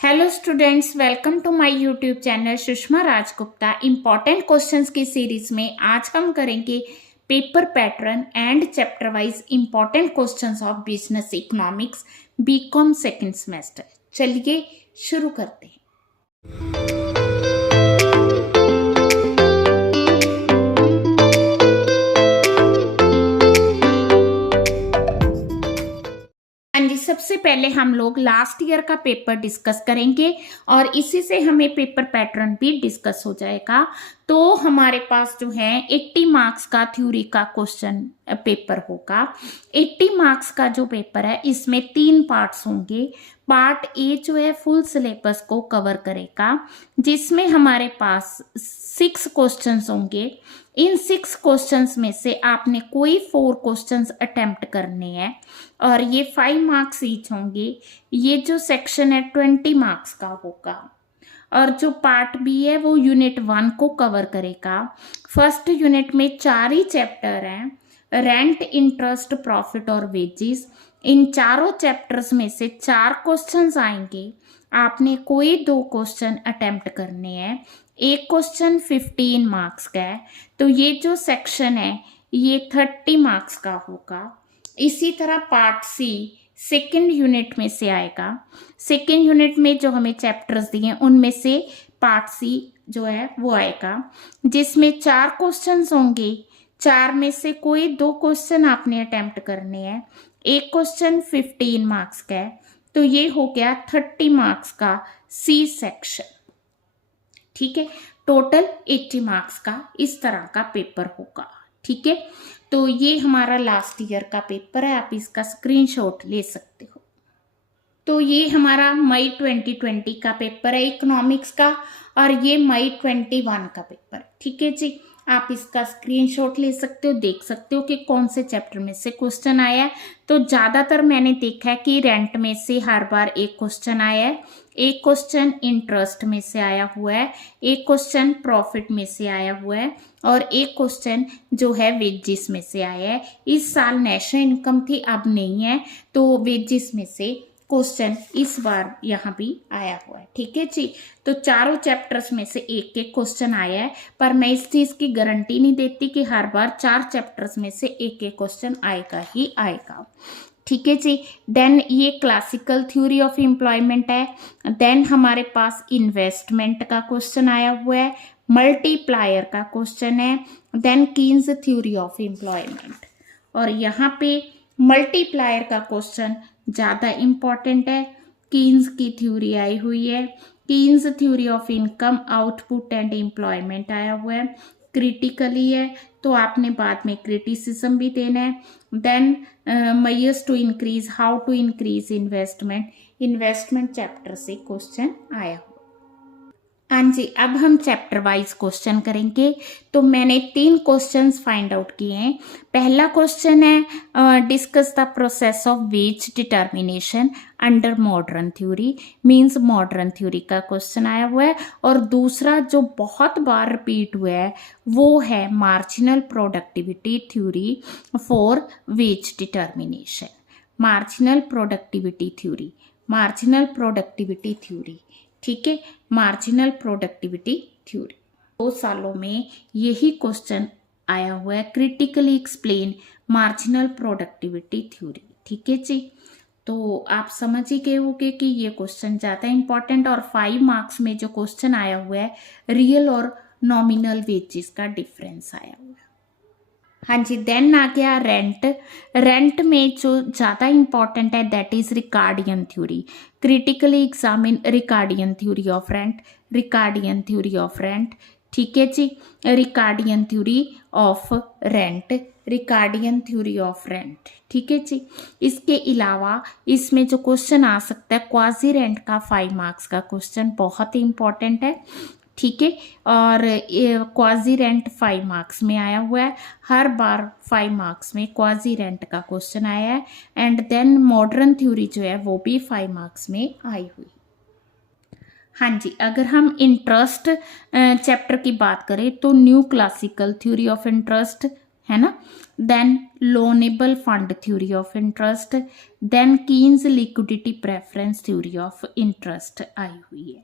Hello students, welcome to my YouTube channel Sushma Rajgupta. Important questions की series में आज हम करेंगे paper pattern and chapter wise important questions of business economics BCom second semester. चलिए शुरू करते हैं। सबसे पहले हम लोग लास्ट ईयर का पेपर डिस्कस करेंगे और इसी से हमें पेपर पैटर्न भी डिस्कस हो जाएगा। तो हमारे पास जो है 80 मार्क्स का थ्योरी का क्वेश्चन पेपर होगा। 80 मार्क्स का जो पेपर है इसमें 3 पार्ट्स होंगे। पार्ट ए जो है फुल सिलेबस को कवर करेगा, जिसमें हमारे पास 6 क्वेश्चंस होंगे। इन 6 क्वेश्चंस में से आपने कोई 4 क्वेश्चंस अटेम्प्ट करने हैं और ये 5 मार्क्स ईच होंगे। ये जो सेक्शन है 20 मार्क्स का होगा और जो पार्ट बी है वो यूनिट 1 को कवर करेगा। फर्स्ट यूनिट में 4 ही चैप्टर हैं, रेंट, इंटरेस्ट, प्रॉफिट और वेजेस। इन चारों चैप्टर्स में से 4 क्वेश्चंस आएंगे। आपने कोई 2 क्वेश्चन अटेम्प्ट करने हैं। एक क्वेश्चन 15 मार्क्स का है, तो ये जो सेक्शन है ये 30 मार्क्स का होगा। इसी तरह पार्ट सी सेकेंड यूनिट में से आएगा। सेकेंड यूनिट में जो हमें चैप्टर्स दिए उनमें से पार्ट सी जो है वो आएगा, जिसमें 4 क्वेश्चंस होंगे। 4 में से कोई 2 क्वेश्चन आपने अटेम्प्ट करने हैं। एक क्वेश्चन 15 मार्क्स का है, तो ये हो गया 30 मार्क्स का सी सेक्शन। ठीक है, टोटल 80 मार्क्स का इस तरह का पेपर होगा। ठीक है, तो ये हमारा लास्ट ईयर का पेपर है, आप इसका स्क्रीनशॉट ले सकते हो। तो ये हमारा मई 2020 का पेपर है इकोनॉमिक्स का और ये मई 21 का पेपर। ठीक है जी, आप इसका स्क्रीनशॉट ले सकते हो, देख सकते हो कि कौन से चैप्टर में से क्वेश्चन आया है। तो ज़्यादातर मैंने देखा है कि रेंट में से हर बार एक क्वेश्चन आया है, एक क्वेश्चन इंटरेस्ट में से आया हुआ है, एक क्वेश्चन प्रॉफिट में से आया हुआ है और एक क्वेश्चन जो है वेजेस में से आया है। इस साल नेशनल इनकम थी, अब नहीं है, तो वेजेस में से क्वेश्चन इस बार यहाँ भी आया हुआ है। ठीक है जी, तो चारों चैप्टर्स में से एक एक क्वेश्चन आया है, पर मैं इस चीज़ की गारंटी नहीं देती कि हर बार 4 चैप्टर्स में से एक एक क्वेश्चन आएगा ही आएगा। ठीक है जी, देन ये क्लासिकल थ्योरी ऑफ एम्प्लॉयमेंट है। देन हमारे पास इन्वेस्टमेंट का क्वेश्चन आया हुआ है, मल्टीप्लायर का क्वेश्चन है, then Keynes theory of employment. और यहाँ पे मल्टीप्लायर का क्वेश्चन ज़्यादा इम्पॉर्टेंट है। कीन्स की थ्योरी आई हुई है, Keynes theory of income, output and employment आया हुआ है, क्रिटिकली है, तो आपने बाद में क्रिटिसिज्म भी देना है। Then measures to increase, how to increase investment, investment chapter से क्वेश्चन आया हुआ। हाँ जी, अब हम चैप्टर वाइज क्वेश्चन करेंगे। तो मैंने 3 क्वेश्चंस फाइंड आउट किए हैं। पहला क्वेश्चन है discuss the process of wage determination under modern theory, means modern theory का क्वेश्चन आया हुआ है। और दूसरा जो बहुत बार रिपीट हुआ है वो है marginal productivity theory for wage determination. Marginal productivity theory, marginal productivity theory. ठीक है, मार्जिनल प्रोडक्टिविटी थ्योरी 2 सालों में यही क्वेश्चन आया हुआ है, critically explain marginal productivity theory. ठीक है जी, तो आप समझ ही गए होंगे कि ये क्वेश्चन ज़्यादा इंपॉर्टेंट और 5 मार्क्स में जो क्वेश्चन आया हुआ है रियल और नॉमिनल वेजेस का डिफरेंस आया हुआ है। हाँ जी, देन आ गया रेंट। रेंट में जो ज़्यादा इंपॉर्टेंट है that is Ricardian theory. Critically examine Ricardian theory of rent, Ricardian theory of rent. ठीक है जी, Ricardian theory of rent, Ricardian theory of rent. ठीक है जी, इसके अलावा इसमें जो क्वेश्चन आ सकता है क्वाजी रेंट का 5 मार्क्स का क्वेश्चन बहुत ही इंपॉर्टेंट है। ठीक है, और क्वाजी रेंट 5 मार्क्स में आया हुआ है, हर बार 5 मार्क्स में क्वाजी रेंट का क्वेश्चन आया है। एंड देन मॉडर्न थ्योरी जो है वो भी 5 मार्क्स में आई हुई। हाँ जी, अगर हम इंटरेस्ट चैप्टर की बात करें तो new classical theory of interest है ना। Then loanable fund theory of interest, then Keynes liquidity preference theory of interest आई हुई है।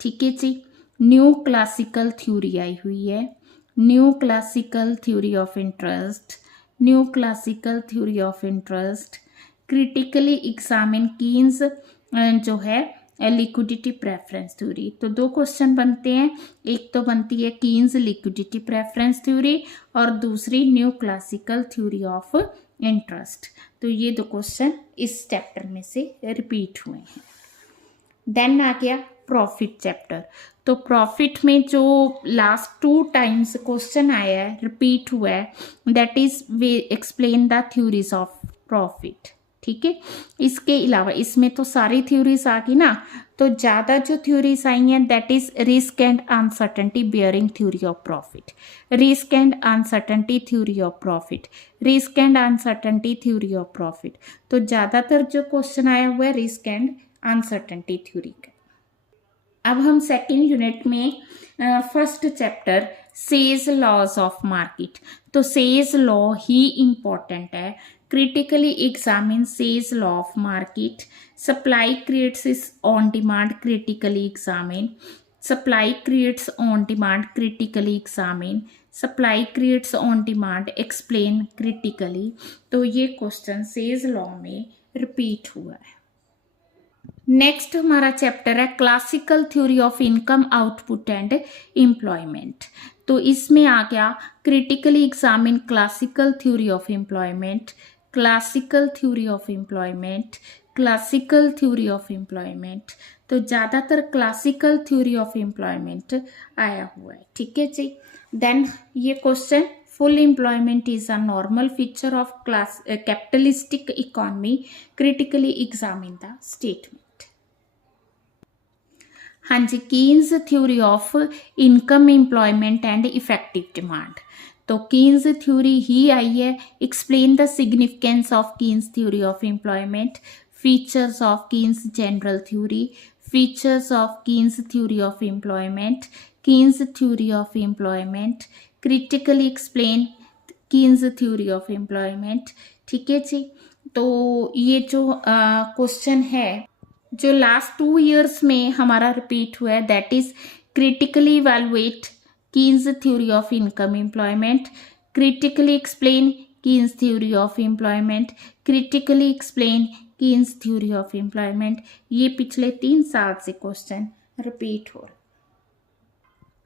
ठीक है जी। न्यू क्लासिकल थ्योरी आई हुई है, new classical theory of interest, new classical theory of interest, critically examine Keynes जो है लिक्विडिटी प्रेफरेंस थ्योरी। तो दो क्वेश्चन बनते हैं, एक तो बनती है कीन्स लिक्विडिटी प्रेफरेंस थ्योरी और दूसरी new classical theory of interest. तो ये दो क्वेश्चन इस चैप्टर में से रिपीट हुए हैं। देन आ गया प्रॉफिट चैप्टर। तो प्रॉफिट में जो लास्ट 2 टाइम्स क्वेश्चन आया है, रिपीट हुआ है, that is way explain the theories of profit. ठीक है, इसके अलावा इसमें तो सारी थ्योरीज आ गई ना, तो ज़्यादा जो थ्योरीज आई हैं that is risk and uncertainty bearing theory of profit, risk and uncertainty theory of profit, risk and uncertainty theory of profit. तो ज़्यादातर जो क्वेश्चन आया हुआ है रिस्क एंड अनसर्टेनिटी थ्योरी का। अब हम सेकेंड यूनिट में first chapter Say's laws of market. तो सेज लॉ ही इम्पॉर्टेंट है, critically examine Say's law of market, supply creates its own demand, critically examine, supply creates own demand, critically examine, supply creates own demand, explain critically. तो ये question Say's law में repeat हुआ है। Next हमारा chapter है classical theory of income output and employment. तो इसमें आ गया critically examine classical theory of employment, classical theory of employment, classical theory of employment. तो ज़्यादातर क्लासिकल थ्योरी ऑफ एम्प्लॉयमेंट आया हुआ है। ठीक है जी। देन ये question full employment is a normal feature of capitalistic economy, critically examine the statement। हाँ जी, Keynes theory of income employment and effective demand. तो कीन्स थ्योरी ही आई है, explain the significance of Keynes theory of employment, features of Keynes general theory, features of Keynes theory of employment, Keynes theory of employment, critically explain Keynes theory of employment. ठीक है जी। तो ये जो question है जो लास्ट 2 ईयर्स में हमारा repeat हुआ है that is critically evaluate Keynes theory of income employment, critically explain Keynes theory of employment, critically explain Keynes theory of employment. ये पिछले 3 साल से क्वेश्चन रिपीट हो रहे।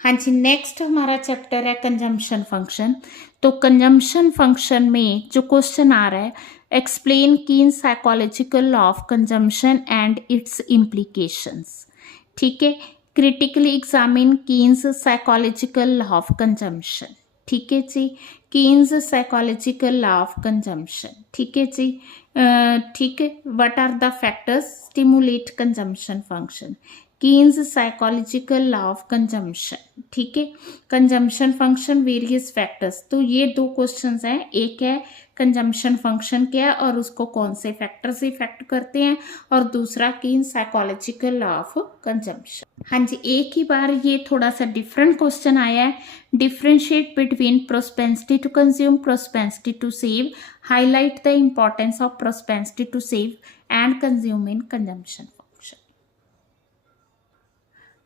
हाँ जी, नेक्स्ट हमारा चैप्टर है कंजम्पशन फंक्शन। तो कंजम्पशन फंक्शन में जो क्वेश्चन आ रहा है, explain Keynes psychological law of consumption and its implications. ठीक है, critically examine Keynes psychological law of consumption. ठीक है जी, Keynes psychological law of consumption. ठीक है जी। ठीक है, what are the factors stimulate consumption function, Keynes psychological law of consumption. ठीक है, कंजम्पशन फंक्शन वेरियस फैक्टर्स। तो ये 2 क्वेश्चंस हैं, एक है कंजम्पशन फंक्शन क्या है और उसको कौन से फैक्टर्स इफेक्ट करते हैं, और दूसरा Keynes psychological law of consumption. हाँ जी, एक ही बार ये थोड़ा सा डिफरेंट क्वेश्चन आया है, differentiate between propensity to consume, propensity to save, highlight the importance of propensity to save and consume in consumption.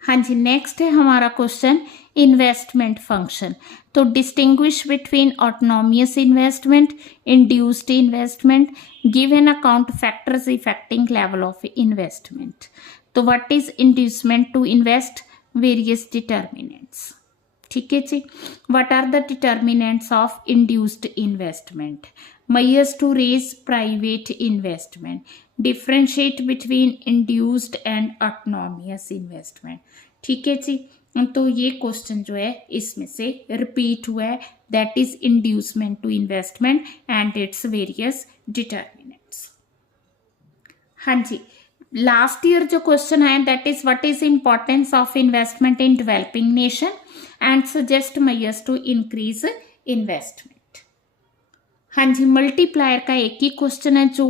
हाँ जी, नेक्स्ट है हमारा क्वेश्चन इन्वेस्टमेंट फंक्शन। तो distinguish between autonomous investment, induced investment, give an account factors affecting level of investment. तो what is inducement to invest, various determinants. ठीक है जी, what are the determinants of induced investment, measures to raise private investment, differentiate between induced and autonomous investment। ठीक है जी। तो ये question जो है इसमें से रिपीट हुआ है, that is inducement to investment and its various determinants. हाँ जी, लास्ट ईयर जो क्वेश्चन है that is what is importance of investment in developing nation and suggest measures to increase investment. हाँ जी, मल्टीप्लायर का एक ही क्वेश्चन है जो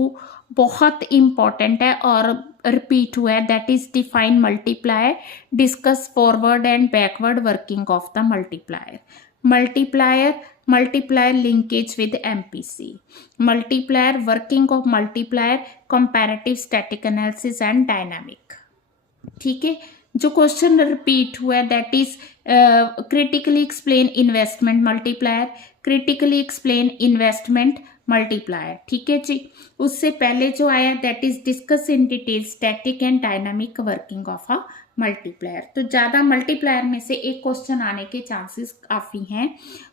बहुत इंपॉर्टेंट है और रिपीट हुआ है, that is define multiplier, discuss forward and backward working of the multiplier. multiplier, multiplier linkage with MPC, multiplier, working of multiplier, comparative static analysis and dynamic। ठीक है, जो क्वेश्चन रिपीट हुआ है that is critically explain investment multiplier, critically explain investment multiplier. ठीक है जी, उससे पहले जो आया that is discuss in detail static and dynamic working of a multiplier. तो ज़्यादा मल्टीप्लायर में से एक क्वेश्चन आने के चांसेस काफ़ी हैं,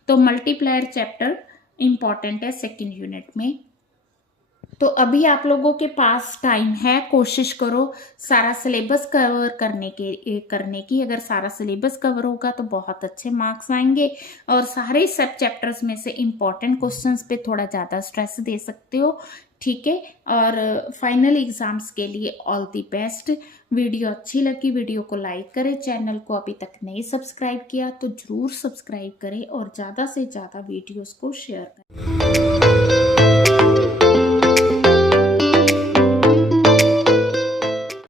तो मल्टीप्लायर चैप्टर इंपॉर्टेंट है सेकेंड यूनिट में। तो अभी आप लोगों के पास टाइम है, कोशिश करो सारा सिलेबस कवर करने की। अगर सारा सिलेबस कवर होगा तो बहुत अच्छे मार्क्स आएंगे, और सारे सब चैप्टर्स में से इम्पॉर्टेंट क्वेश्चंस पे थोड़ा ज़्यादा स्ट्रेस दे सकते हो। ठीक है, और फाइनल एग्जाम्स के लिए ऑल दी बेस्ट। वीडियो अच्छी लगी वीडियो को लाइक करें, चैनल को अभी तक नहीं सब्सक्राइब किया तो ज़रूर सब्सक्राइब करें, और ज़्यादा से ज़्यादा वीडियोज़ को शेयर करें।